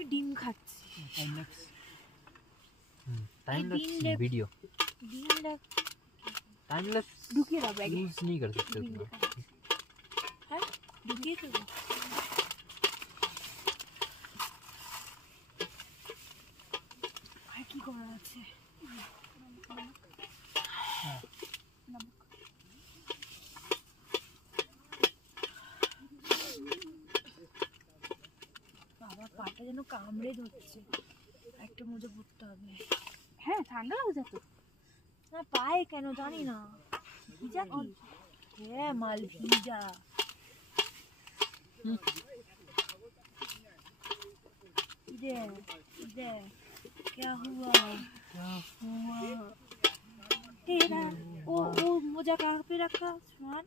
আমি ডিম খাচ্ছি। Time lapse video time lapse ढुकिए रहा बैग यूज नहीं कर सकते उतना है ढुकिए तो আর কি করা আছে বাবা পাটা যেন কামড়ে ধরছে একটা মোজা পরতে হবে হ্যাঁ ঠান্ডা লাগছে তো না পায়ে কেন জানি না ভিজা কি হ্যাঁ মাল ভিজা इधर क्या हुआ तेरा वो मोजा कहाँ पे रखा सुमान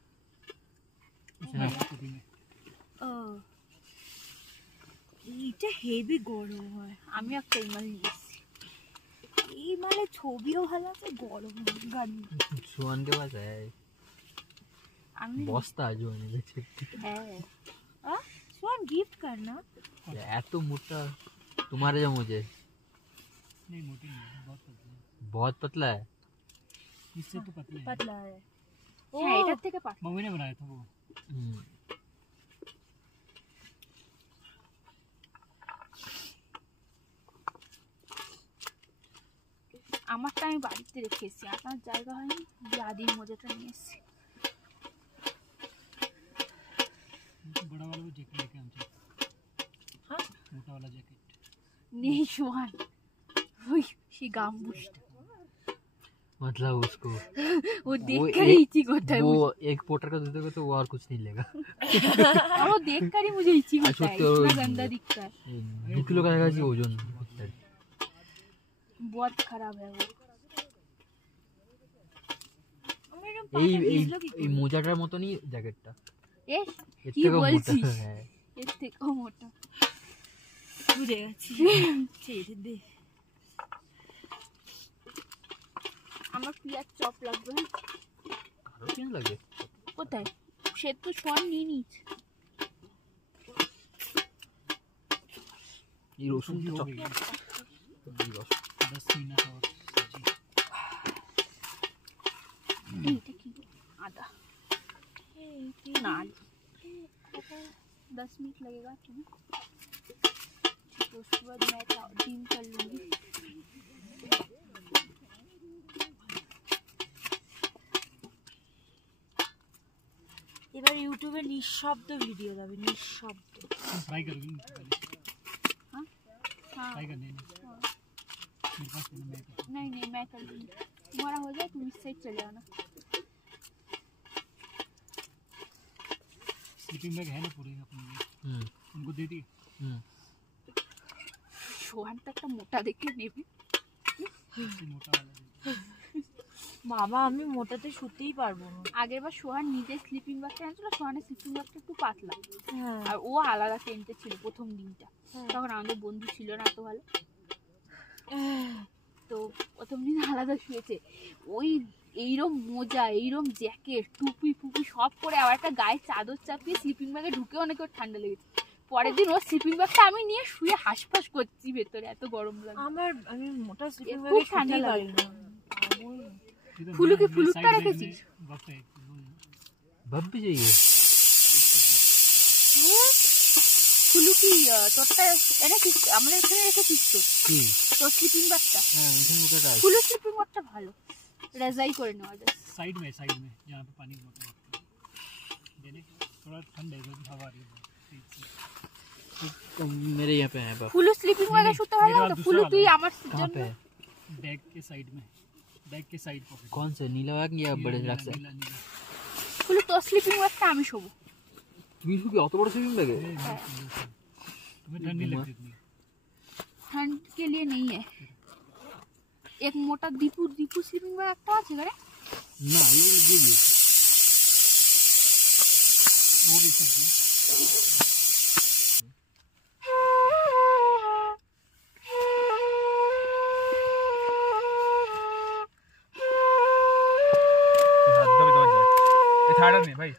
এটা হেভি গরম হয় আমি একটা ইমাল নিয়েছি এই মালে ছবিও ভালো আছে গরম গাড়ি सुहान के पास है बस्ता जो है हाँ सुहान गिफ्ट करना ऐतो मोटा तुम्हारे जो मुझे नहीं मोटी नहीं बहुत पतला है इससे तो पतला है हाँ इधर থেকে पास मम्मी ने बनाया था वो আমারটা আমি বাড়িতে রেখেছি আপনার জায়গা হয়নি আদি মোজাটা নিয়ে এসেছি बड़ा वाला वो जैकेट लेके हम चल हाँ मोटा वाला जैकेट नहीं सुहान वही शी गामबुश मतलब उसको वो देखकर ही इचिंग होता है वो एक पोटर का दूध तो वो और कुछ नहीं लेगा वो देखकर ही मुझे इचिंग होता है इतना गंदा दिखता है 2 किलो का रहेगा जी वजन बहुत खराब है वो এই মোজাটার মতনই জ্যাকেটটা কি বলছিস এর থেকেও মোটা বুঝে গেছি ছেড়ে দে আমার পিয়াজ চপ লাগবে আরো কেন লাগে কোথায় সে তো সব নিয়ে নিচ্ছে এই রসুন চপ 10 मिनट और এইটা কি আদা ना 10 मिनट लगेगा तुम्हें तो उसके बाद मैं डिम कर लूँगी এবার ইউটিউবে নিঃশব্দ ভিডিও দেবে নিঃশব্দ फ्राई करोगी हाँ हाँ फ्राई कर देना मेरे पास नहीं मैं कर लूँगी तुम्हारा हो जाए तुम इससे चले आना स्लीपिंग बैग है ना पूरे अपने उनको दे दिए সোহান তো একটা মোটা দেখে নেবে मोटा वाला বাবা আমি মোটাতে শুতেই পারবো না আগেরবার সোহান নিজে স্লিপিং ব্যাগটা আনছিল সোহানের স্লিপিং ব্যাগটা একটু পাতলা আর ও আলাদা টেন্টে ছিল প্রথম দিনটা তখন আমাদের বন্ধু ছিল না এত ভালো তো প্রথম দিন আলাদা শুয়েছে ওই এইরকম মোজা এইরকম জ্যাকেট টুপি ফুপি সব পরে আবার একটা গায়ে চাদর চাপিয়ে স্লিপিং ব্যাগে ঢুকে অনেক ঠান্ডা লেগেছে পরের দিন ওর স্লিপিং ব্যাগটা আমি নিয়ে শুয়ে হাঁসফাঁস করছি ভেতরে এত গরম লাগে আমি মোটা স্লিপিং ব্যাগে ঠান্ডা লাগে না ফুলুকটা রেখেছিস बब भी चाहिए ফুলুকি তোরটা এনেছিস আমরা এখানে রেখেছিস তো কি তোর স্লিপিং ব্যাগটা হ্যাঁ এখানে ওটা আছে ফুলু স্লিপিং ব্যাগটা ভালো রেজাই করে নেওয়া যায় साइड में जहाँ पे पानी की बोतल देने थोड़ा ठंड है हवा आ रही है मेरे यहाँ पे है बब ফুলু স্লিপিং ব্যাগে শুতে ভালো লাগে ফুলু তুই আমার कहाँ पे है बैग के साइड में बैग के साइड पॉकेट कौन से नीला बैग या बड़े रख से ফুলু তোর স্লিপিং ব্যাগটা আমি শোবো তুমি কি অত বড় স্লিপিং ব্যাগে तुम्हें ठंड नहीं लगती इतनी ठंड के लिए नहीं है एक मोटा दीपू स्लीपिंग बैग একটা আছে ঘরে না এগুলো দিয়ে দিই वो भी सब दिए ছাড়া নেই ভাই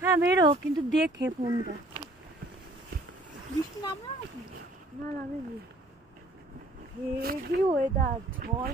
হ্যাঁ বেরো, কিন্তু দেখে ফোনটা। বৃষ্টি নামলো নাকি? না নামেনি, হেভি ওয়েদার, ঝড়